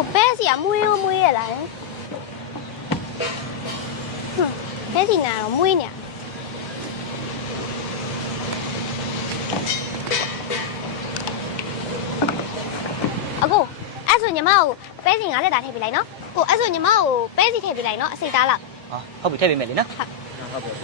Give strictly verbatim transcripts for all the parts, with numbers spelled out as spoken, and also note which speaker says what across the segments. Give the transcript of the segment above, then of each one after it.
Speaker 1: ကိုပဲစီကမွေးရောမွေးရလားဟမ်ပဲစီနာတော့မွေးနေအကိုအဲ့ဆိုညီမကိုပဲစီငါလက်သားထည့်ပေးလိုက်နော်ကိုအဲ့ဆိုညီမကိုပဲစီထည့်ပေးလိုက်နော်အစိတ်သားလောက်
Speaker 2: ဟာဟုတ်ပြီထည့်ပေးမယ်လေနော်ဟုတ်ဟုတ်ပြီ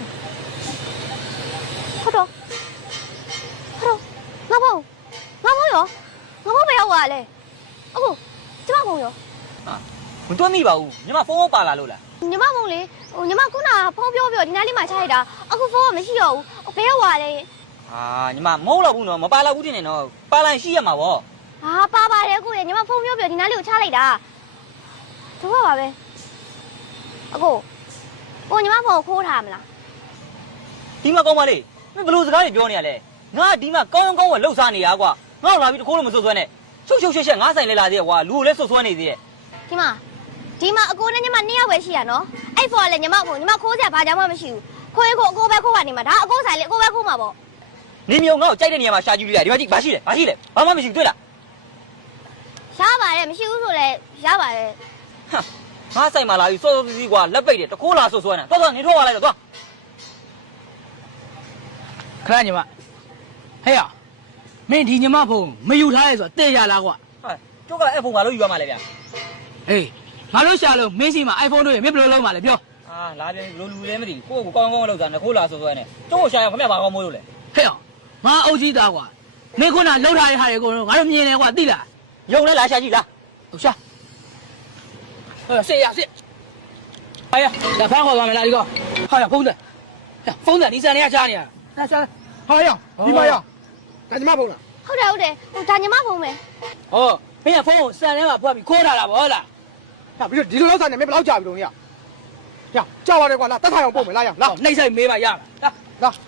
Speaker 1: ဟုတ်တော့ဟုတ်တော့ငါဘုံငါဘုံရောငါဘုံပဲရောက်သွားလဲအခုကျမဘုံရော
Speaker 2: ဟာမတွန်းမိပါဘူးညီမဖုန်းပါလာလို့လား
Speaker 1: ညီမဘုံလေဟိုညီမခုနဖုန်းပြောပြောဒီနားလေးမှာချလိုက်တာအခုဖုန်းကမရှိတော့ဘူးဘယ်ရောက်သွားလဲ
Speaker 2: ဟာညီမမဟုတ်တော့ဘူးနော်မပါလာဘူးတင်နေနော်ပါလာရှိရမှာဗော
Speaker 1: ဟာပါပါတယ်ကိုရညီမဖုန်းပြောပြောဒီနားလေးကိုချလိုက်တာတော့ပါပဲအခုကိုညီမဖုန်းကိုခိုးထားမလား
Speaker 2: ဒီမှာကောင်းပါလေမင်းဘယ်လိုစကားတွေပြောနေရလဲငါဒီမှာကောင်းကောင်းကလှုပ်ရှားနေရကွာငါ့လာပြီးတခိုးလို့မစွတ်စွဲနဲ့ရှုပ်ရှုပ်ရှက်ရှက်ငါဆိုင်လဲလာသေးရကွာလူကိုလည်းစွတ်စွဲနေသေးတယ်
Speaker 1: ဒီမှာဒီမှာအကိုနဲ့ညီမနှစ်ယောက်ပဲရှိရနော်အဲ့ဖော်ကလည်းညီမကိုညီမခိုးစရာဘာကြောင့်မှမရှိဘူးခိုးရင်ကိုအကိုပဲခိုးပါနေမှာဒါအကိုဆိုင်လေအကိုပဲခိုးမှာပေါ့
Speaker 2: နေမျိုးငါ့ကိုကြိုက်တဲ့နေရာမှာရှာကြည့်လိုက်ဒီမှာကြည့်ဘာရှိလဲဘာရှိလဲဘာမှမရှိဘူးတွေ့လား
Speaker 1: ရပါတယ်မရှိဘူးဆိုလဲရပါတယ်
Speaker 2: ဟာငါဆိုင်မှာလာပြီးစောစောစီးစီးကွာလက်ပိတ်တယ်တခိုးလာစွတ်စွဲနေတော့တော့နေထွက်သွားလိုက်တော့သွား
Speaker 3: ခရညီမဟဲ့ရမင်းဒီညီမဖုန်းမယူထားရဲဆိုတော့တည့်ရလားကွာ
Speaker 2: ဟာကျုပ်ကအဲ့ဖုန်းဘာလို့ယူရမှာလဲဗျာ
Speaker 3: အေးငါတို့ရှာလို့မင်းစီမှာ iPhone တို့ရမင်းဘယ်လိုလုပ်မှာလဲပြော
Speaker 2: အာလာပြန်ဘယ်လိုလူလဲမသိဘူးကိုယ့်ကိုကောင်းကောင်းလောက်စားနေခိုးလာစွတ်စွဲနေကျုပ်ကိုရှာရခမရဘာကောင်းမိုးလို့လဲ
Speaker 3: ဟဲ့ရငါအုပ်ကြီးသားကွာမင်းခုနလှုပ်ထားတဲ့ဟာတွေကိုငါတို့မြင်တယ်ကွာသိလား
Speaker 2: ယုံလဲလာရှာကြည့်လား
Speaker 3: ဟုတ်ရှာဟဲ့စစ်ရစစ်ဟာရဒါဖမ်းခေါ်သွားမယ်လားဒီကောဟာရဖုန်းတယ်ဖုန်းတယ်ဒီစံတွေကချားနေရတာဆက်
Speaker 4: ဟာရဒီမရဒါညီမဖုန်းလား
Speaker 1: ဟုတ်တယ်ဟုတ်တယ်ဟိုဒါညီမဖုန်းပဲ
Speaker 3: ဟောမင်းကဖုန်းကိုစံထဲမှာဖွက်ပြီးခိုးထားတာဗောဟုတ်လား
Speaker 4: ဟာပြီးတော့ဒီလိုလောက်စားနေမင်းဘယ်လောက်ကြာပြီလို့ရရကြောက်ရတယ်ကွာလာတက်ထိုင်အောင်ပို့မယ်လာရလာ
Speaker 3: နှိမ့်ဆိုင်မေးပါရမယ်
Speaker 4: လာလာ